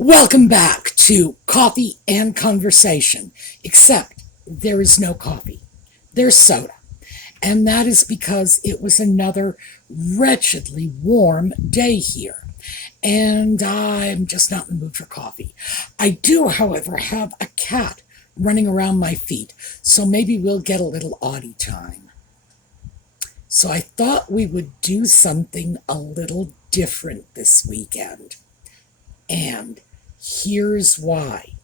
Welcome back to Coffee and Conversation, except there is no coffee. There's soda. And that is because it was another wretchedly warm day here. And I'm just not in the mood for coffee. I do, however, have a cat running around my feet, so maybe we'll get a little Audie time. So I thought we would do something a little different this weekend. And here's why.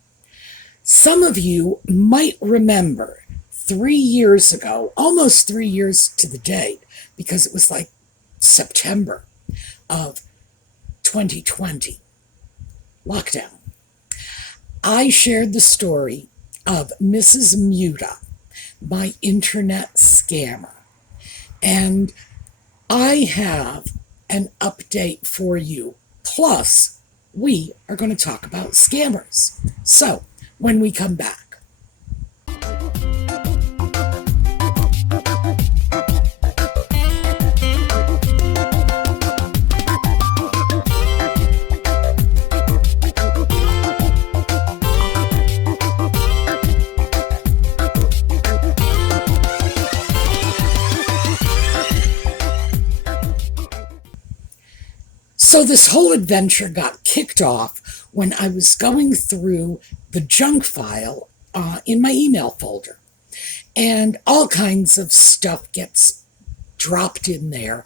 Some of you might remember 3 years ago, almost 3 years to the date, because it was like September of 2020, lockdown. I shared the story of Mrs. Muta, my internet scammer. And I have an update for you. Plus, we are going to talk about scammers. So, when we come back. So this whole adventure got kicked off when I was going through the junk file in my email folder. And all kinds of stuff gets dropped in there.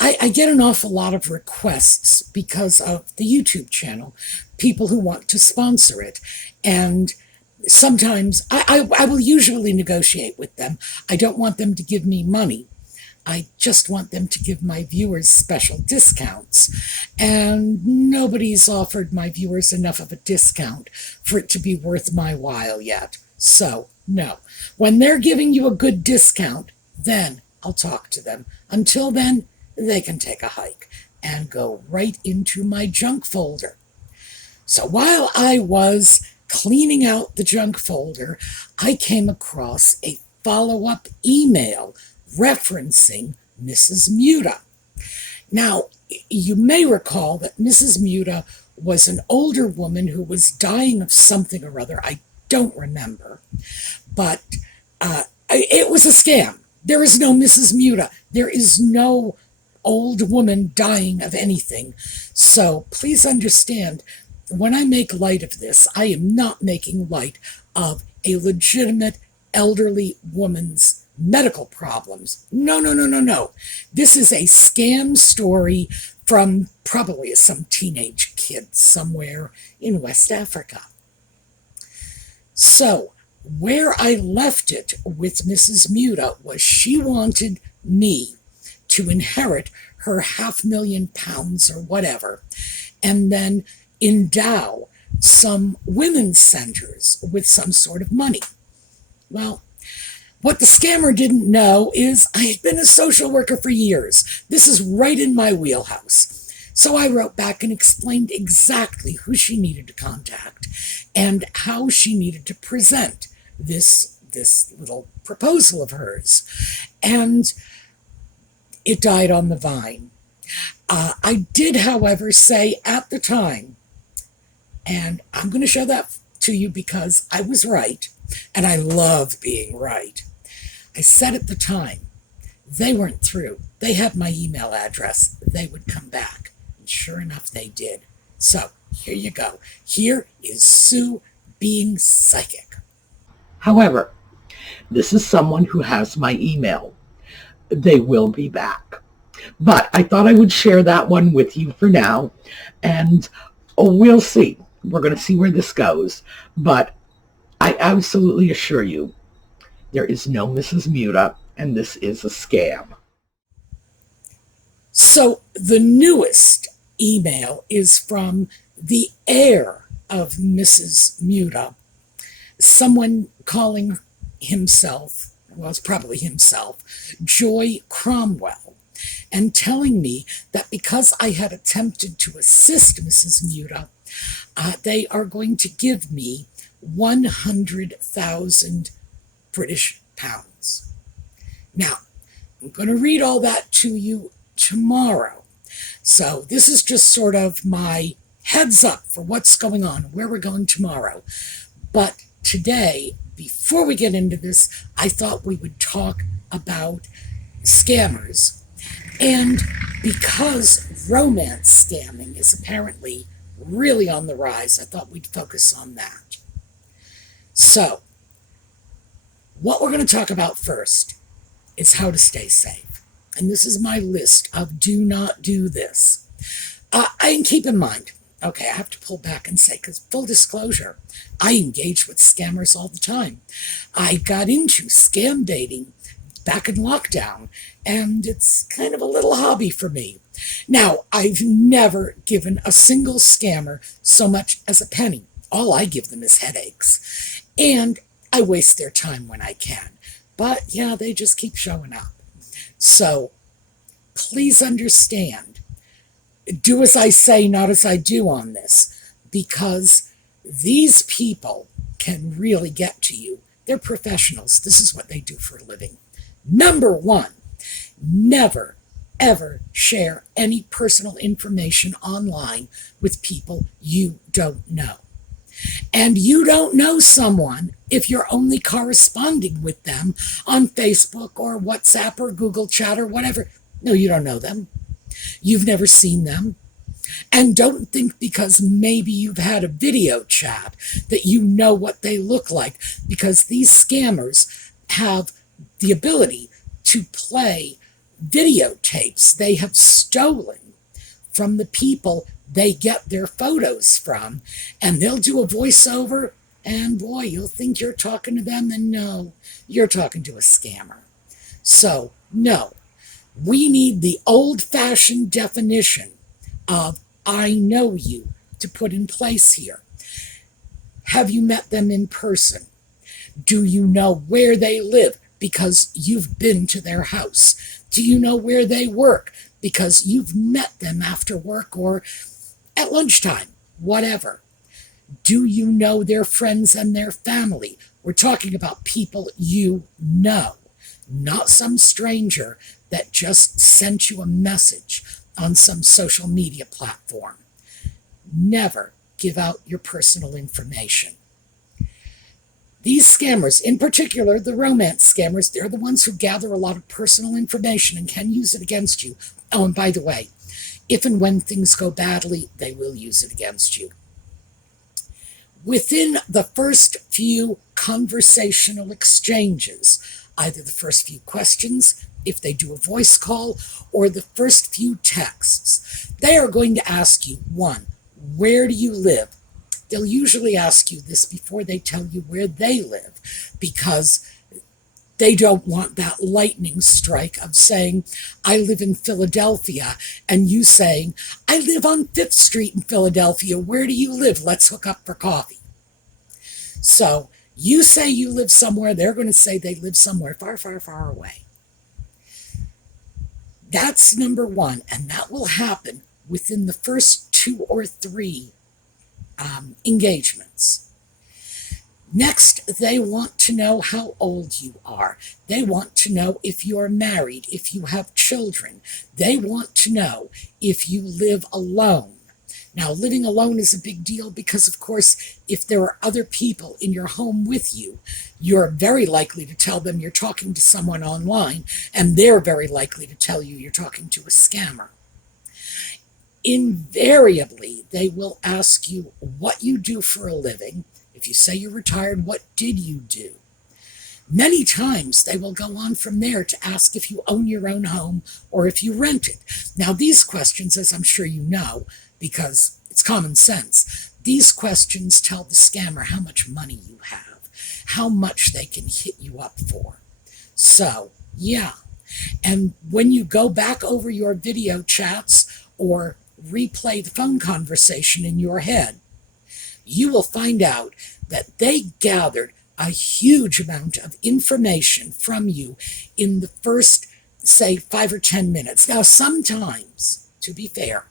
I get an awful lot of requests because of the YouTube channel, people who want to sponsor it. And sometimes I will usually negotiate with them. I don't want them to give me money. I just want them to give my viewers special discounts. And nobody's offered my viewers enough of a discount for it to be worth my while yet. So, no. When they're giving you a good discount, then I'll talk to them. Until then, they can take a hike and go right into my junk folder. So while I was cleaning out the junk folder, I came across a follow-up email referencing Mrs. Muta. Now, you may recall that Mrs. Muta was an older woman who was dying of something or other. I don't remember. But it was a scam. There is no Mrs. Muta. There is no old woman dying of anything. So please understand, when I make light of this, I am not making light of a legitimate elderly woman's medical problems. No. This is a scam story from probably some teenage kid somewhere in West Africa. So, where I left it with Mrs. Muta was she wanted me to inherit her £500,000 or whatever, and then endow some women's centers with some sort of money. Well, what the scammer didn't know is I had been a social worker for years. This is right in my wheelhouse. So I wrote back and explained exactly who she needed to contact and how she needed to present this little proposal of hers. And it died on the vine. I did, however, say at the time, and I'm going to show that to you because I was right, and I love being right. I said at the time, they weren't through. They had my email address. They would come back. And sure enough, they did. So here you go. Here is Sue being psychic. However, this is someone who has my email. They will be back. But I thought I would share that one with you for now. And we'll see. We're going to see where this goes. But I absolutely assure you, there is no Mrs. Muta, and this is a scam. So the newest email is from the heir of Mrs. Muta, someone calling himself, well, it's probably himself, Joy Cromwell, and telling me that because I had attempted to assist Mrs. Muta, they are going to give me 100,000 British pounds. Now, I'm going to read all that to you tomorrow. So this is just sort of my heads up for what's going on, where we're going tomorrow. But today, before we get into this, I thought we would talk about scammers. And because romance scamming is apparently really on the rise, I thought we'd focus on that. So, what we're going to talk about first is how to stay safe. And this is my list of do not do this. And keep in mind, okay, I have to pull back and say, because full disclosure, I engage with scammers all the time. I got into scam dating back in lockdown, and it's kind of a little hobby for me. Now, I've never given a single scammer so much as a penny. All I give them is headaches. And I waste their time when I can. But yeah, they just keep showing up. So please understand, do as I say, not as I do on this, because these people can really get to you. They're professionals. This is what they do for a living. Number one, never, ever share any personal information online with people you don't know. And you don't know someone if you're only corresponding with them on Facebook or WhatsApp or Google Chat or whatever. No, you don't know them. You've never seen them. And don't think because maybe you've had a video chat that you know what they look like, because these scammers have the ability to play videotapes they have stolen from the people they get their photos from, and they'll do a voiceover, and boy, you'll think you're talking to them, and no, you're talking to a scammer. So, no, we need the old-fashioned definition of I know you to put in place here. Have you met them in person? Do you know where they live because you've been to their house? Do you know where they work because you've met them after work or at lunchtime, whatever? Do you know their friends and their family? We're talking about people you know, not some stranger that just sent you a message on some social media platform. Never give out your personal information. These scammers, in particular the romance scammers, they're the ones who gather a lot of personal information and can use it against you. Oh, and by the way, if and when things go badly, they will use it against you. Within the first few conversational exchanges, either the first few questions, if they do a voice call, or the first few texts, they are going to ask you, one, where do you live? They'll usually ask you this before they tell you where they live, because they don't want that lightning strike of saying, I live in Philadelphia, and you saying, I live on 5th Street in Philadelphia. Where do you live? Let's hook up for coffee. So you say you live somewhere, they're going to say they live somewhere far, far, far away. That's number one, and that will happen within the first 2 or 3 engagements. Next, they want to know how old you are. They want to know if you're married, if you have children. They want to know if you live alone. Now, living alone is a big deal because, of course, if there are other people in your home with you, you're very likely to tell them you're talking to someone online, and they're very likely to tell you you're talking to a scammer. Invariably, they will ask you what you do for a living. If you say you're retired, what did you do? Many times they will go on from there to ask if you own your own home or if you rent it. Now, these questions, as I'm sure you know, because it's common sense, these questions tell the scammer how much money you have, how much they can hit you up for. So, yeah. And when you go back over your video chats or replay the phone conversation in your head, you will find out that they gathered a huge amount of information from you in the first, say, 5 or 10 minutes. Now, sometimes, to be fair,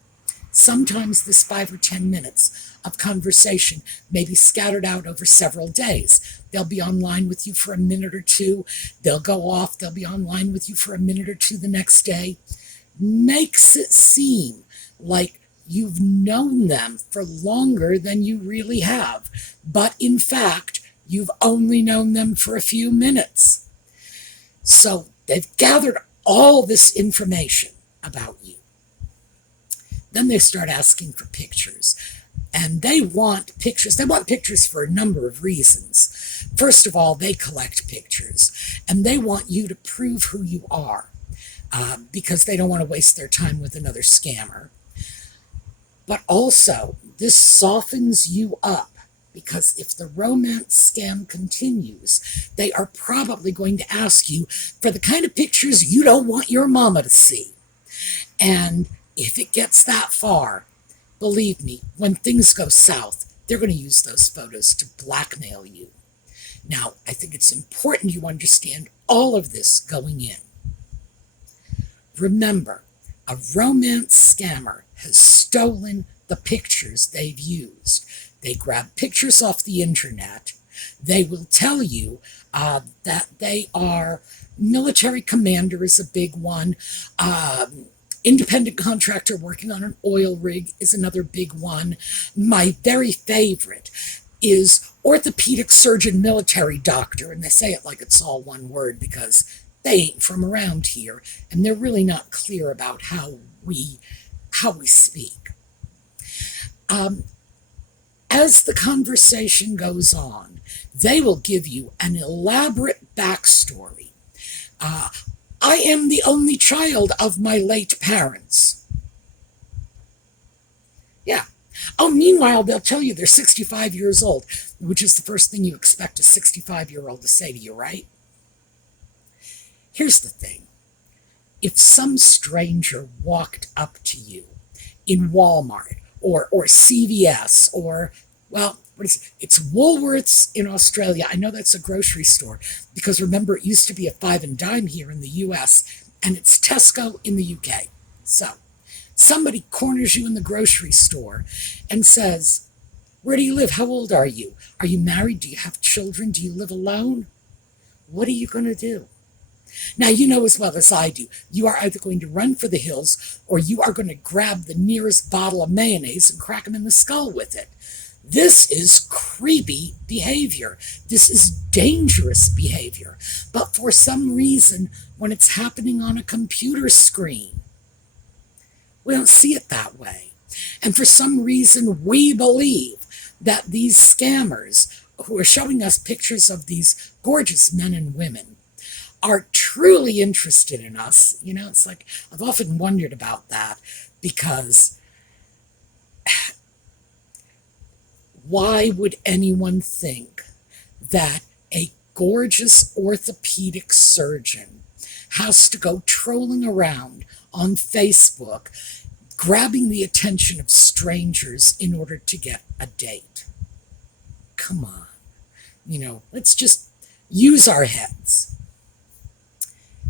sometimes this 5 or 10 minutes of conversation may be scattered out over several days. They'll be online with you for a minute or two. They'll go off. They'll be online with you for a minute or two the next day. Makes it seem like you've known them for longer than you really have, but in fact, you've only known them for a few minutes. So they've gathered all this information about you. Then they start asking for pictures. And they want pictures. They want pictures for a number of reasons. First of all, they collect pictures. And they want you to prove who you are, because they don't want to waste their time with another scammer. But also, this softens you up, because if the romance scam continues, they are probably going to ask you for the kind of pictures you don't want your mama to see. And if it gets that far, believe me, when things go south, they're going to use those photos to blackmail you. Now, I think it's important you understand all of this going in. Remember, a romance scammer has stolen the pictures they've used. They grab pictures off the internet. They will tell you that they are military commander is a big one. Independent contractor working on an oil rig is another big one. My very favorite is orthopedic surgeon military doctor, and they say it like it's all one word because they ain't from around here, and they're really not clear about how we speak. As the conversation goes on, they will give you an elaborate backstory. I am the only child of my late parents. Yeah. Oh, meanwhile, they'll tell you they're 65 years old, which is the first thing you expect a 65-year-old to say to you, right? Here's the thing. If some stranger walked up to you in Walmart or CVS or, well, what is it? It's Woolworths in Australia. I know that's a grocery store because remember, it used to be a 5 and dime here in the US, and it's Tesco in the UK. So somebody corners you in the grocery store and says, where do you live? How old are you? Are you married? Do you have children? Do you live alone? What are you going to do? Now, you know as well as I do, you are either going to run for the hills or you are going to grab the nearest bottle of mayonnaise and crack them in the skull with it. This is creepy behavior. This is dangerous behavior. But for some reason, when it's happening on a computer screen, we don't see it that way. And for some reason, we believe that these scammers who are showing us pictures of these gorgeous men and women are truly interested in us. You know, it's like, I've often wondered about that because why would anyone think that a gorgeous orthopedic surgeon has to go trolling around on Facebook, grabbing the attention of strangers in order to get a date? Come on. You know, let's just use our heads.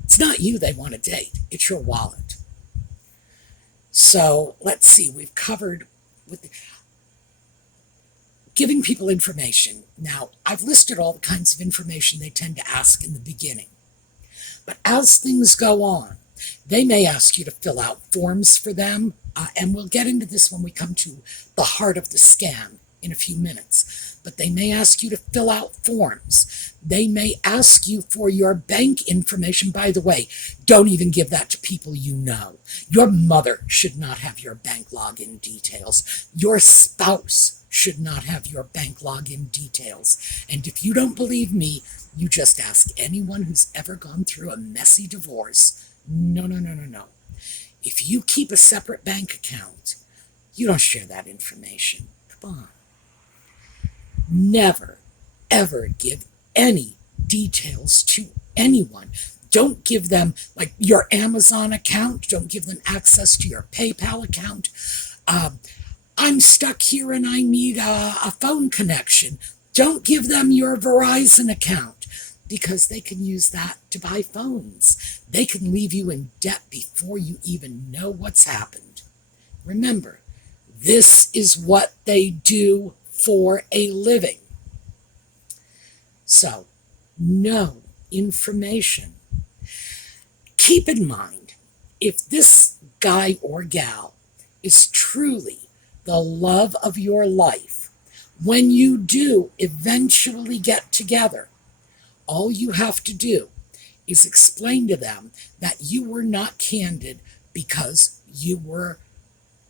It's not you they want to date. It's your wallet. So let's see. We've covered with giving people information. Now, I've listed all the kinds of information they tend to ask in the beginning. But as things go on, they may ask you to fill out forms for them, and we'll get into this when we come to the heart of the scam in a few minutes. But they may ask you to fill out forms. They may ask you for your bank information. By the way, don't even give that to people you know. Your mother should not have your bank login details. Your spouse should not have your bank login details. And if you don't believe me, you just ask anyone who's ever gone through a messy divorce. No. If you keep a separate bank account, you don't share that information. Come on. Never, ever give any details to anyone. Don't give them, like, your Amazon account. Don't give them access to your PayPal account. I'm stuck here and I need a phone connection. Don't give them your Verizon account because they can use that to buy phones. They can leave you in debt before you even know what's happened. Remember, this is what they do for a living. So, no information. Keep in mind, if this guy or gal is truly the love of your life, when you do eventually get together, all you have to do is explain to them that you were not candid because you were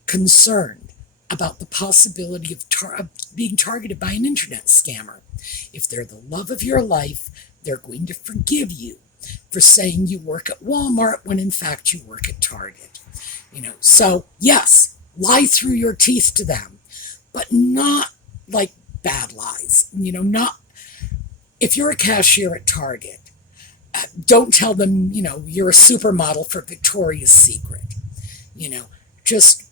concerned about the possibility of being targeted by an internet scammer. If they're the love of your life, they're going to forgive you for saying you work at Walmart when in fact you work at Target. So yes, lie through your teeth to them, but not like bad lies. Not if you're a cashier at Target, don't tell them, you're a supermodel for Victoria's Secret. Just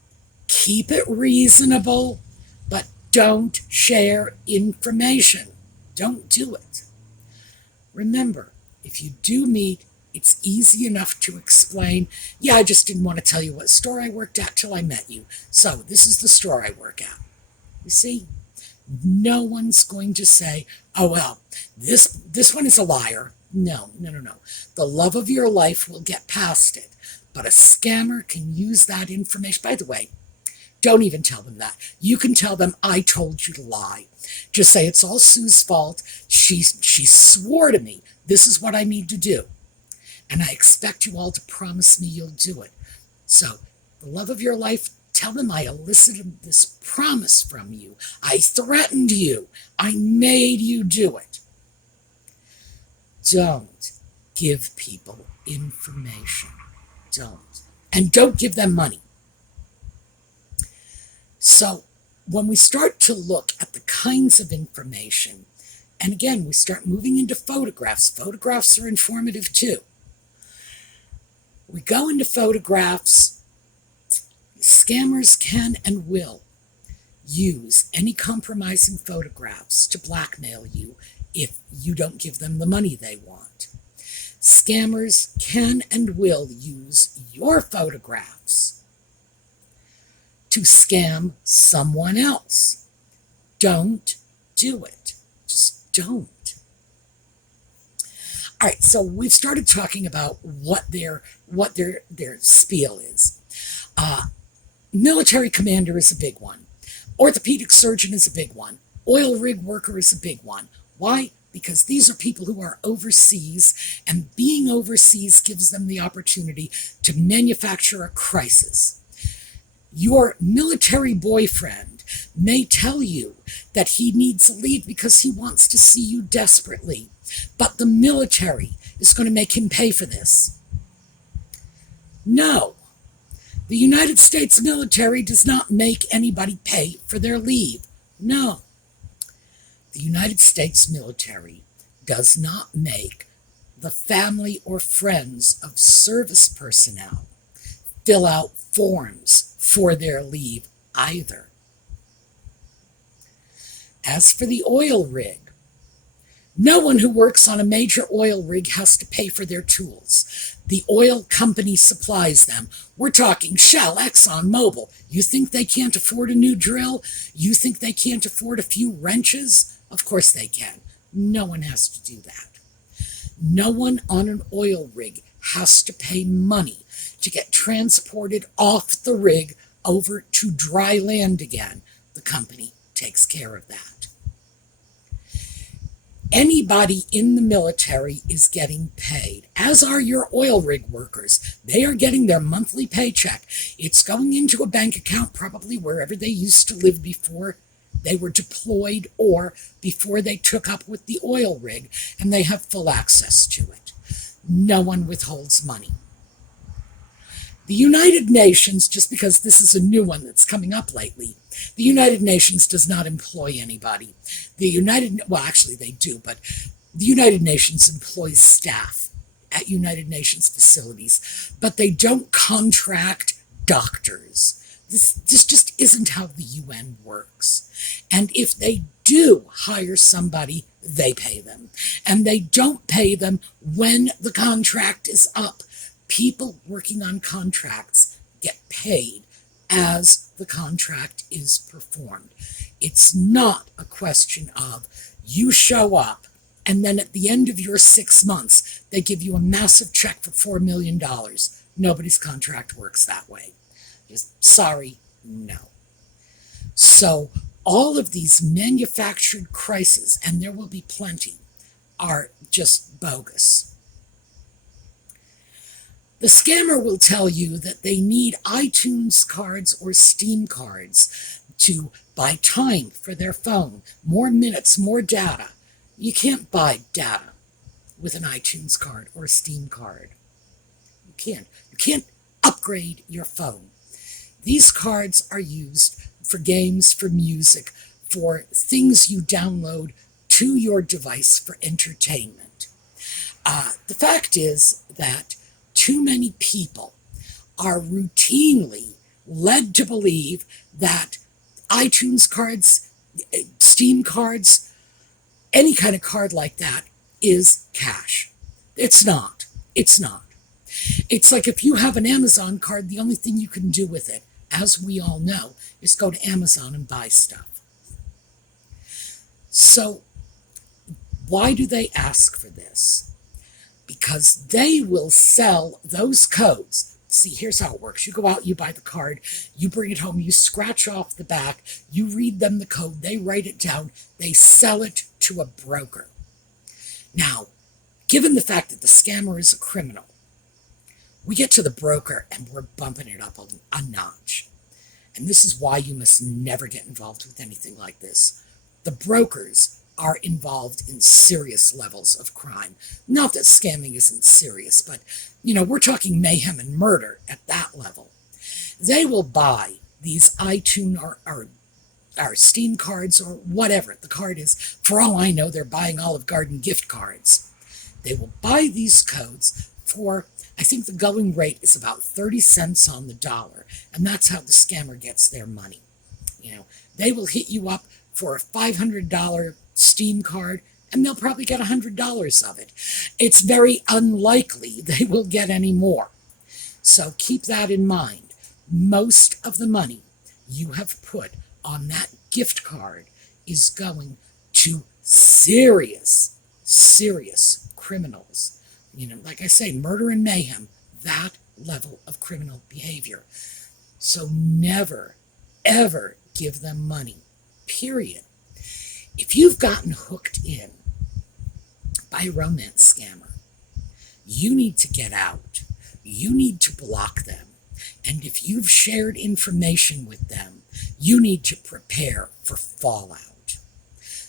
keep it reasonable, but don't share information. Don't do it. Remember, if you do meet, it's easy enough to explain, yeah, I just didn't want to tell you what store I worked at till I met you. So this is the store I work at. You see, no one's going to say, oh, well, this one is a liar. No. The love of your life will get past it. But a scammer can use that information. By the way, don't even tell them that. You can tell them, I told you to lie. Just say, it's all Sue's fault. She swore to me, this is what I need to do. And I expect you all to promise me you'll do it. So, the love of your life, tell them I elicited this promise from you. I threatened you. I made you do it. Don't give people information. Don't. And don't give them money. So, when we start to look at the kinds of information, and again, we start moving into photographs. Photographs are informative too. We go into photographs. Scammers can and will use any compromising photographs to blackmail you if you don't give them the money they want. Scammers can and will use your photographs to scam someone else. Don't do it. Just don't. All right, so we've started talking about what their spiel is. Military commander is a big one. Orthopedic surgeon is a big one. Oil rig worker is a big one. Why? Because these are people who are overseas, and being overseas gives them the opportunity to manufacture a crisis. Your military boyfriend may tell you that he needs to leave because he wants to see you desperately, but the military is going to make him pay for this. No. The United States military does not make anybody pay for their leave. No. The United States military does not make the family or friends of service personnel fill out forms for their leave either. As for the oil rig, no one who works on a major oil rig has to pay for their tools. The oil company supplies them. We're talking Shell, Exxon, Mobil. You think they can't afford a new drill? You think they can't afford a few wrenches? Of course they can. No one has to do that. No one on an oil rig has to pay money to get transported off the rig over to dry land again. The company takes care of that. Anybody in the military is getting paid, as are your oil rig workers. They are getting their monthly paycheck. It's going into a bank account, probably wherever they used to live before they were deployed or before they took up with the oil rig, and they have full access to it. No one withholds money. The United Nations, just because this is a new one that's coming up lately, the United Nations does not employ anybody. Well, actually they do, but the United Nations employs staff at United Nations facilities, but they don't contract doctors. This just isn't how the UN works. And if they do hire somebody, they pay them. And they don't pay them when the contract is up. People working on contracts get paid as the contract is performed. It's not a question of you show up and then at the end of your 6 months, they give you a massive check for $4 million. Nobody's contract works that way. Just sorry, No. So all of these manufactured crises, and there will be plenty, are just bogus. The scammer will tell you that they need iTunes cards or Steam cards to buy time for their phone, more minutes, more data. You can't buy data with an iTunes card or a Steam card. You can't. You can't upgrade your phone. These cards are used for games, for music, for things you download to your device for entertainment. The fact is that too many people are routinely led to believe that iTunes cards, Steam cards, any kind of card like that is cash. It's not. It's not. It's like if you have an Amazon card, the only thing you can do with it, as we all know, is go to Amazon and buy stuff. So why do they ask for this? Because they will sell those codes. See, here's how it works. You go out, you buy the card, you bring it home, you scratch off the back, you read them the code, they write it down, they sell it to a broker. Now, given the fact that the scammer is a criminal, we get to the broker and we're bumping it up a notch. And this is why you must never get involved with anything like this. The brokers are involved in serious levels of crime. Not that scamming isn't serious, but, we're talking mayhem and murder at that level. They will buy these iTunes or Steam cards or whatever the card is. For all I know, they're buying Olive Garden gift cards. They will buy these codes for, I think the going rate is about 30 cents on the dollar, and that's how the scammer gets their money. They will hit you up for a $500 Steam card, and they'll probably get $100 of it. It's very unlikely they will get any more. So keep that in mind. Most of the money you have put on that gift card is going to serious criminals. Like I say, murder and mayhem, that level of criminal behavior. So never, ever give them money, period. If you've gotten hooked in by a romance scammer, you need to get out. You need to block them. And if you've shared information with them, you need to prepare for fallout.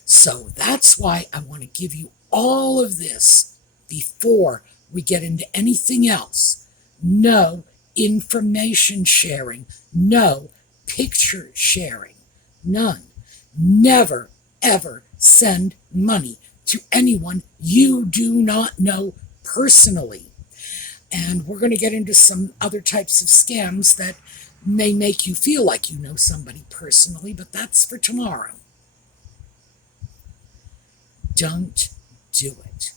So that's why I want to give you all of this before we get into anything else. No information sharing, no picture sharing, none. Never, ever send money to anyone you do not know personally. And we're going to get into some other types of scams that may make you feel like you know somebody personally, but that's for tomorrow. Don't do it.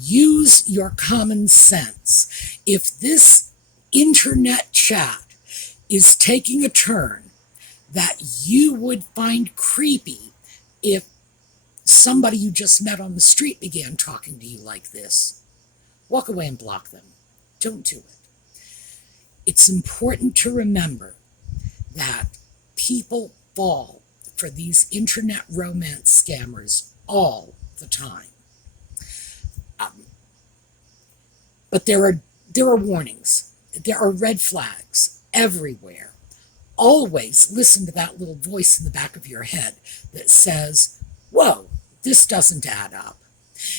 Use your common sense. If this internet chat is taking a turn that you would find creepy if somebody you just met on the street began talking to you like this, walk away and block them. Don't do it. It's important to remember that people fall for these internet romance scammers all the time. But there are warnings. There are red flags everywhere. Always listen to that little voice in the back of your head that says, whoa, this doesn't add up.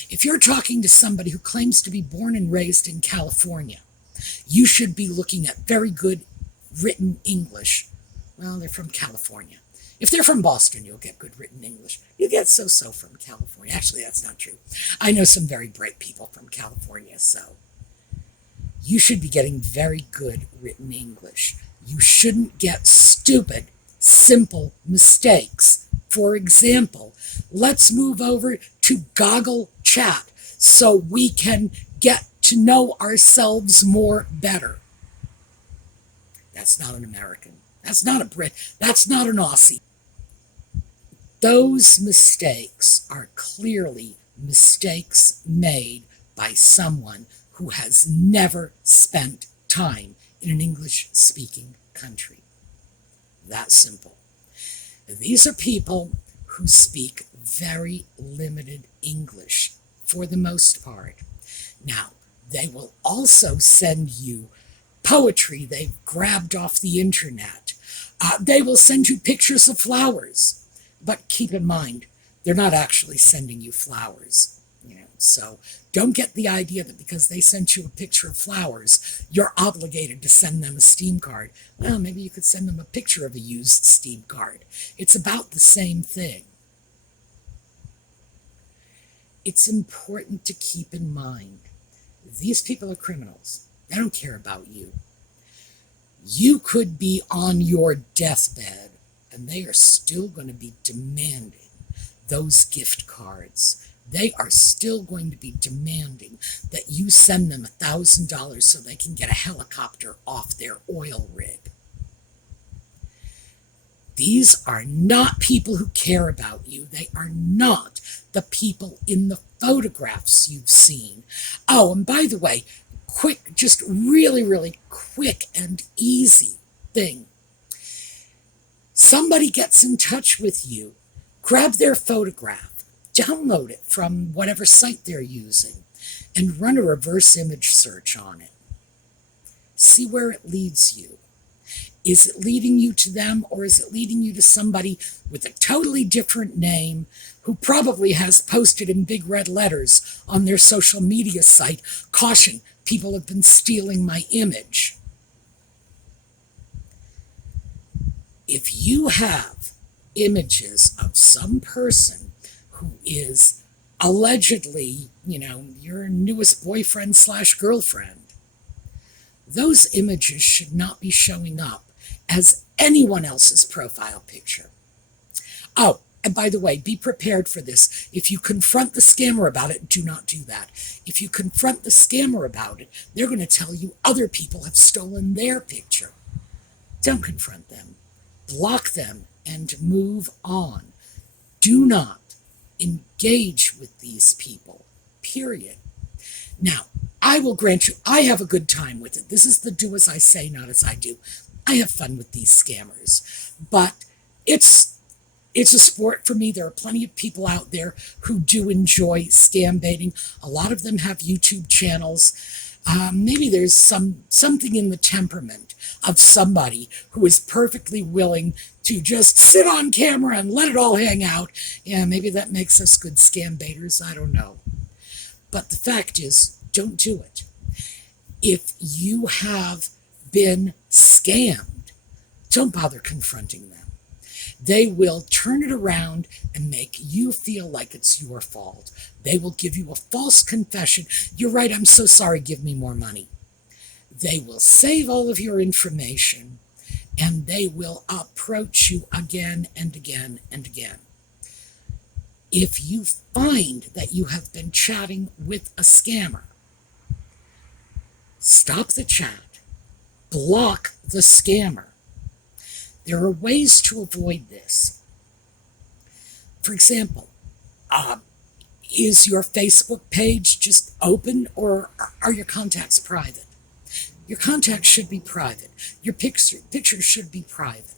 If you're talking to somebody who claims to be born and raised in California, you should be looking at very good written English. Well, they're from California. If they're from Boston, you'll get good written English. You get so-so from California. Actually, that's not true. I know some very bright people from California, so you should be getting very good written English. You shouldn't get stupid, simple mistakes. For example, let's move over to Goggle Chat so we can get to know ourselves more better. That's not an American. That's not a Brit. That's not an Aussie. Those mistakes are clearly mistakes made by someone who has never spent time in an English-speaking country. That simple. These are people who speak very limited English for the most part. Now, they will also send you poetry they've grabbed off the internet. They will send you pictures of flowers. But keep in mind, they're not actually sending you flowers. So don't get the idea that because they sent you a picture of flowers, you're obligated to send them a Steam card. Well, maybe you could send them a picture of a used Steam card. It's about the same thing. It's important to keep in mind, these people are criminals. They don't care about you. You could be on your deathbed, and they are still going to be demanding those gift cards. They are still going to be demanding that you send them $1,000 so they can get a helicopter off their oil rig. These are not people who care about you. They are not the people in the photographs you've seen. Oh, and by the way, quick, just really, really quick and easy thing. Somebody gets in touch with you, grab their photograph, download it from whatever site they're using, and run a reverse image search on it. See where it leads you. Is it leading you to them, or is it leading you to somebody with a totally different name who probably has posted in big red letters on their social media site, caution, people have been stealing my image? If you have images of some person who is allegedly, your newest boyfriend / girlfriend, those images should not be showing up as anyone else's profile picture. Oh, and by the way, be prepared for this. If you confront the scammer about it, do not do that. If you confront the scammer about it, they're going to tell you other people have stolen their picture. Don't confront them. Block them and move on. Do not engage with these people, period. Now, I will grant you, I have a good time with it. This is the do as I say, not as I do. I have fun with these scammers, but it's a sport for me. There are plenty of people out there who do enjoy scam baiting. A lot of them have YouTube channels. Maybe there's something in the temperament of somebody who is perfectly willing to just sit on camera and let it all hang out. Yeah, maybe that makes us good scam baiters. I don't know. But the fact is, don't do it. If you have been scammed, don't bother confronting them. They will turn it around and make you feel like it's your fault. They will give you a false confession. You're right, I'm so sorry, give me more money. They will save all of your information, and they will approach you again and again and again. If you find that you have been chatting with a scammer, stop the chat. Block the scammer. There are ways to avoid this. For example, is your Facebook page just open, or are your contacts private? Your contacts should be private. Your pictures should be private.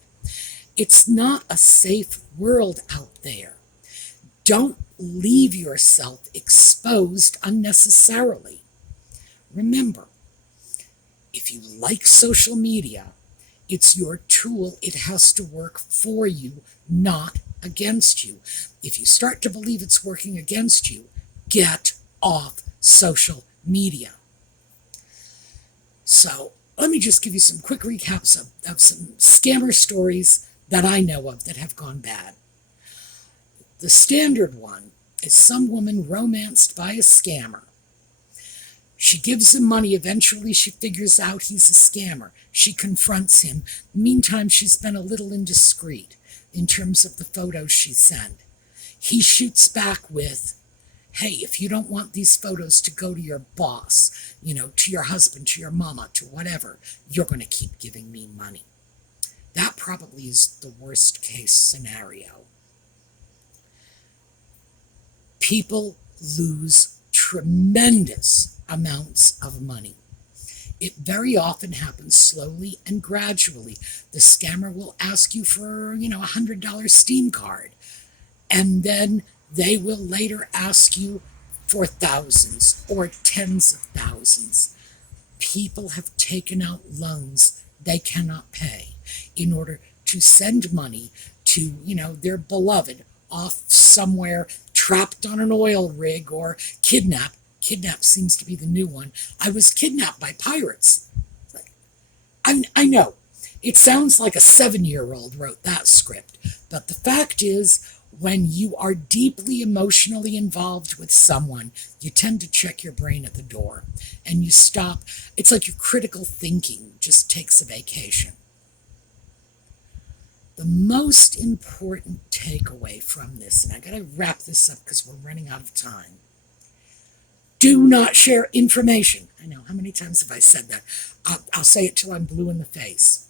It's not a safe world out there. Don't leave yourself exposed unnecessarily. Remember, if you like social media, it's your tool. It has to work for you, not against you. If you start to believe it's working against you, get off social media. So let me just give you some quick recaps of some scammer stories that I know of that have gone bad. The standard one is some woman romanced by a scammer. She gives him money. Eventually, she figures out he's a scammer. She confronts him. Meantime, she's been a little indiscreet in terms of the photos she sent. He shoots back with, hey, if you don't want these photos to go to your boss, to your husband, to your mama, to whatever, you're going to keep giving me money. That probably is the worst case scenario. People lose tremendous amounts of money. It very often happens slowly and gradually. The scammer will ask you for, $100 Steam card, and then they will later ask you for thousands or tens of thousands. People have taken out loans they cannot pay in order to send money to, their beloved off somewhere, trapped on an oil rig, or kidnapped. Kidnap seems to be the new one. I was kidnapped by pirates. I know. It sounds like a 7-year-old wrote that script. But the fact is, when you are deeply emotionally involved with someone, you tend to check your brain at the door. And you stop. It's like your critical thinking just takes a vacation. The most important takeaway from this, and I got to wrap this up because we're running out of time. Do not share information. I know, how many times have I said that? I'll say it till I'm blue in the face.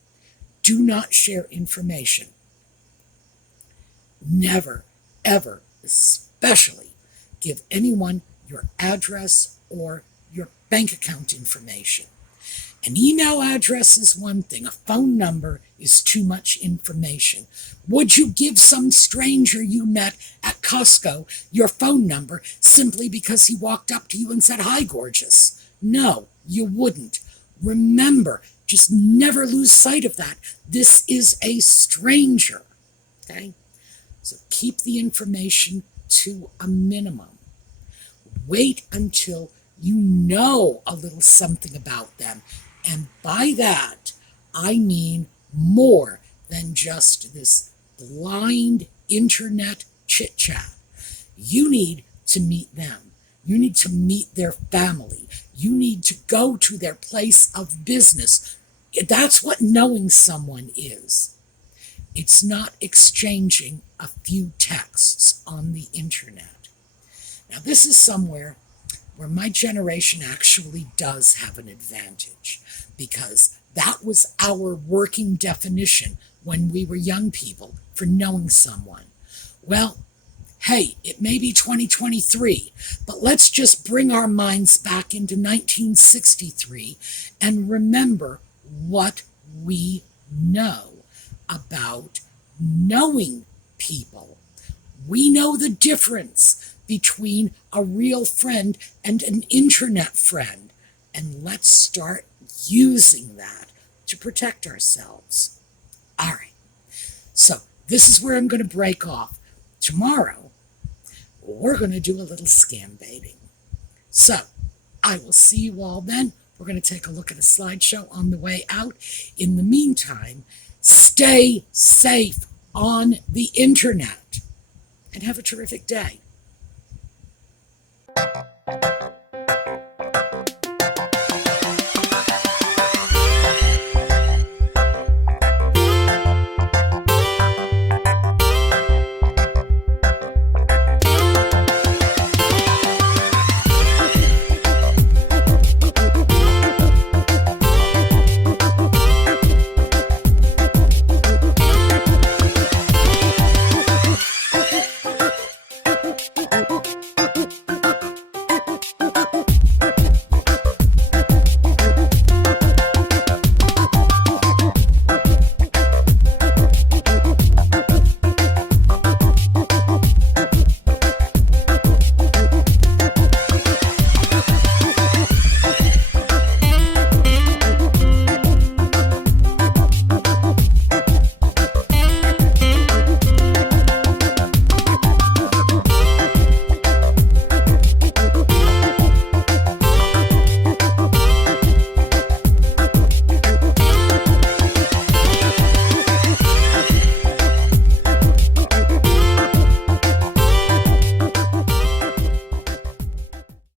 Do not share information. Never, ever, especially give anyone your address or your bank account information. An email address is one thing. A phone number is too much information. Would you give some stranger you met at Costco your phone number simply because he walked up to you and said, "Hi, gorgeous"? No, you wouldn't. Remember, just never lose sight of that. This is a stranger. Okay? So keep the information to a minimum. Wait until you know a little something about them. And by that, I mean more than just this blind internet chit-chat. You need to meet them. You need to meet their family. You need to go to their place of business. That's what knowing someone is. It's not exchanging a few texts on the internet. Now, this is somewhere where my generation actually does have an advantage, because that was our working definition when we were young people for knowing someone. Well, hey, it may be 2023, but let's just bring our minds back into 1963 and remember what we know about knowing people. We know the difference between a real friend and an internet friend, and let's start using that to protect ourselves. All right, so this is where I'm going to break off. Tomorrow, we're going to do a little scam baiting. So I will see you all then. We're going to take a look at a slideshow on the way out. In the meantime, stay safe on the internet and have a terrific day.